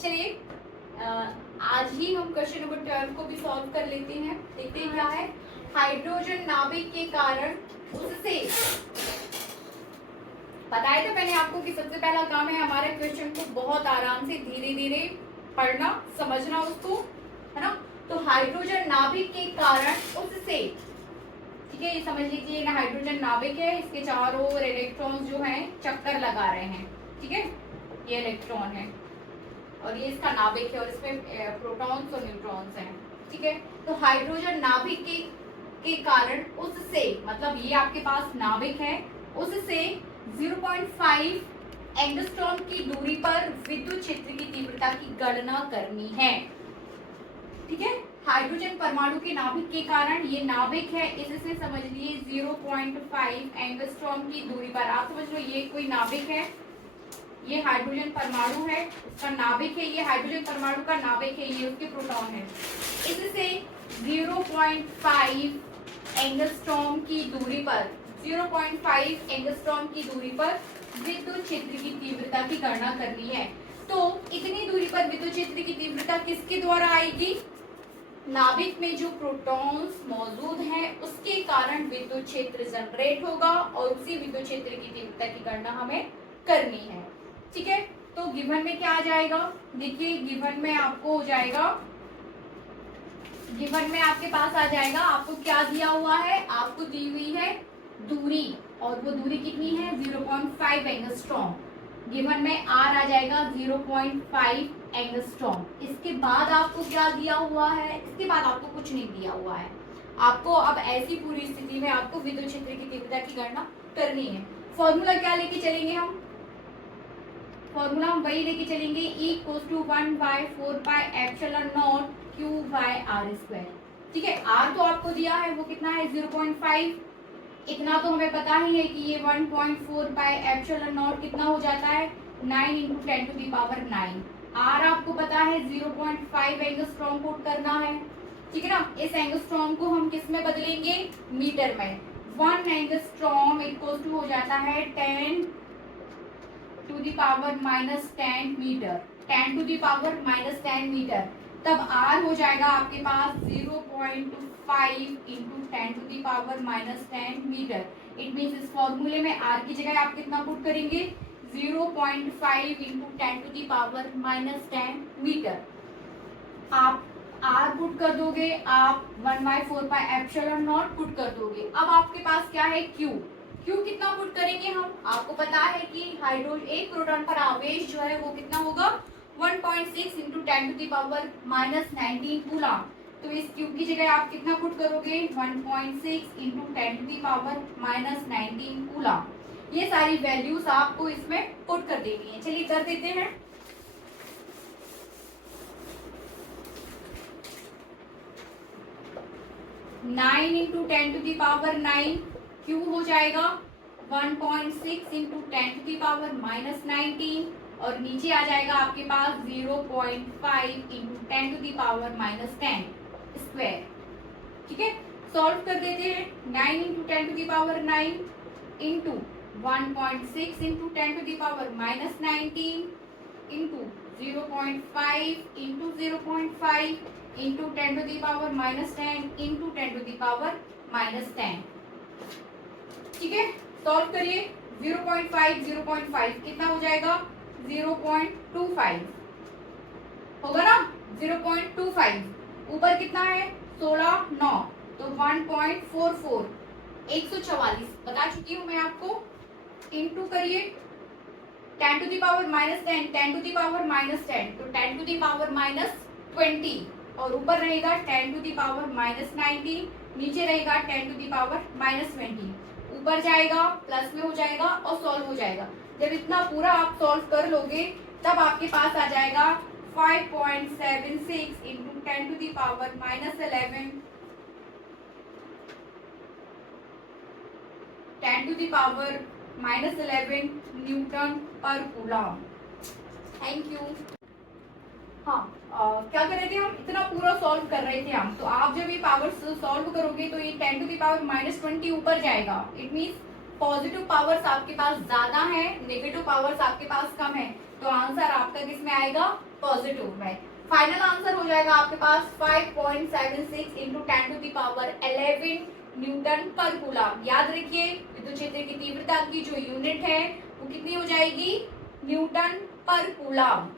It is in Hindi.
चलिए आज ही हम क्वेश्चन नंबर 12 को भी सॉल्व कर लेते हैं। देखते हैं क्या है। हाइड्रोजन नाभिक के कारण उससे बताया था मैंने आपको कि सबसे पहला काम है हमारे क्वेश्चन को बहुत आराम से धीरे धीरे पढ़ना समझना उसको, है ना। तो हाइड्रोजन नाभिक के कारण उससे, ठीक है, ये समझ लीजिए ना, हाइड्रोजन नाभिक है, इसके चारों ओर इलेक्ट्रॉन्स जो हैं चक्कर लगा रहे हैं, ठीक है। ये इलेक्ट्रॉन है और ये इसका नाभिक है और इसमें प्रोटॉन्स और न्यूट्रॉन्स हैं, ठीक है। तो हाइड्रोजन नाभिक के कारण उससे, मतलब ये आपके पास नाभिक है, उससे 0.5 एंगस्ट्रॉम की दूरी पर विद्युत क्षेत्र की तीव्रता की गणना करनी है, ठीक है। हाइड्रोजन परमाणु के नाभिक के कारण, ये नाभिक है, इससे समझ लिए 0.5 एंगस्ट्रॉम की दूरी पर, आप समझ लो ये कोई नाभिक है, ये हाइड्रोजन परमाणु है, उसका नाभिक है, ये हाइड्रोजन परमाणु का नाभिक है, ये उसके प्रोटॉन है। इससे 0.5 एंगस्ट्रॉम की दूरी पर, 0.5 एंगस्ट्रॉम की दूरी पर विद्युत क्षेत्र की तीव्रता की गणना करनी है। तो इतनी दूरी पर विद्युत क्षेत्र की तीव्रता किसके द्वारा आएगी? नाभिक में जो प्रोटॉन्स मौजूद हैं उसके कारण विद्युत क्षेत्र जनरेट होगा और उसी विद्युत क्षेत्र की तीव्रता की गणना हमें करनी है, ठीक है। तो गिवन में क्या आ जाएगा? देखिए गिवन में आपको हो जाएगा, गिवन में आपके पास आ जाएगा, आपको क्या दिया हुआ है? आपको दी हुई है दूरी, और वो दूरी कितनी है? 0.5 एंगस्ट्रॉम। गिवन में आर आ जाएगा 0.5 एंगस्ट्रॉम। इसके बाद आपको क्या दिया हुआ है? इसके बाद आपको कुछ नहीं दिया हुआ है। आपको अब ऐसी पूरी स्थिति में आपको विद्युत क्षेत्र की तीव्रता की गणना करनी है। फॉर्मूला क्या लेके चलेंगे हम? फॉर्मूला हम वही लेके चलेंगे, E=1/4πε0 Q/r², ठीक है। R तो आपको दिया है, वो कितना है? 0.5। इतना तो हमें पता ही है कि ये 1/4πε0 कितना हो जाता है? 9 × 10⁹ R आपको पता है 0.5 एंगस्ट्रॉम पुट करना है, ठीक है ना। इस एंगस्ट्रॉम को हम किस में बदलेंगे? मीटर में। 1 एंगस्ट्रॉम इक्वल हो जाता है 10⁻⁻10 मीटर, 10⁻⁻10 मीटर। तब R हो जाएगा आपके पास 0.5 × 10⁻⁻10 मीटर। इट मीन्स इस फॉर्मूले में R की जगह आप कितना पुट करेंगे? 0.5 × 10⁻⁻10 मीटर। आप R पुट कर दोगे, आप 1/4πε0 पुट कर दोगे। अब आपके पास क्या है? Q कितना पुट करेंगे हम? आपको पता है कि हाइड्रोजन एक प्रोटॉन पर आवेश जो है वो कितना होगा? 1.6 × 10⁻⁻19 कूलम। तो इस Q की जगह आप कितना पुट करोगे? 1.6 × 10⁻⁻19 कूलम। ये सारी वैल्यूज आपको इसमें पुट कर देनी है। चलिए कर देते हैं। नाइन इंटू 10⁻9 Q हो जाएगा 1.6 × 10⁻⁻19 और नीचे आ जाएगा आपके पास 0.5 × 10⁻⁻10 स्क्वायर, ठीक है। सॉल्व कर देते हैं। 9 × 10⁻9 into 1.6 × 10⁻⁻19 into 0.5 into 0.5 into 10⁻⁻10 into 10⁻⁻10, ठीक है। सॉल्व करिए। 0.5 कितना हो जाएगा? 0.25 होगा ना? 0.25 ऊपर कितना है? 16 9 तो 1.44 144 बता चुकी हूं मैं आपको। इंटू करिए 10⁻⁻10 10⁻⁻10 तो 10⁻⁻20 और ऊपर रहेगा 10⁻⁻19, नीचे रहेगा 10⁻⁻20। ऊपर जाएगा प्लस में हो जाएगा और सॉल्व हो जाएगा। जब इतना पूरा आप सॉल्व कर लोगे तब आपके पास आ जाएगा 5.76 × 10⁻⁻11 10⁻⁻11 न्यूटन पर कूलम। Thank you. हाँ, क्या कर रहे थे हम? इतना पूरा सॉल्व कर रहे थे हम। तो आप जब ये पावर सॉल्व करोगे तो ये 10⁻⁻20 ऊपर जाएगा। इट मीन्स पॉजिटिव पावर्स आपके पास ज्यादा है, नेगेटिव पावर्स आपके पास कम है। तो आंसर आपका किस में आएगा, पॉजिटिव में। फाइनल आंसर हो जाएगा आपके पास 5.76 इंटू 10⁻11 न्यूटन पर कूलम। याद रखिए विद्युत क्षेत्र की तीव्रता की जो यूनिट है वो कितनी हो जाएगी, न्यूटन पर कूलम।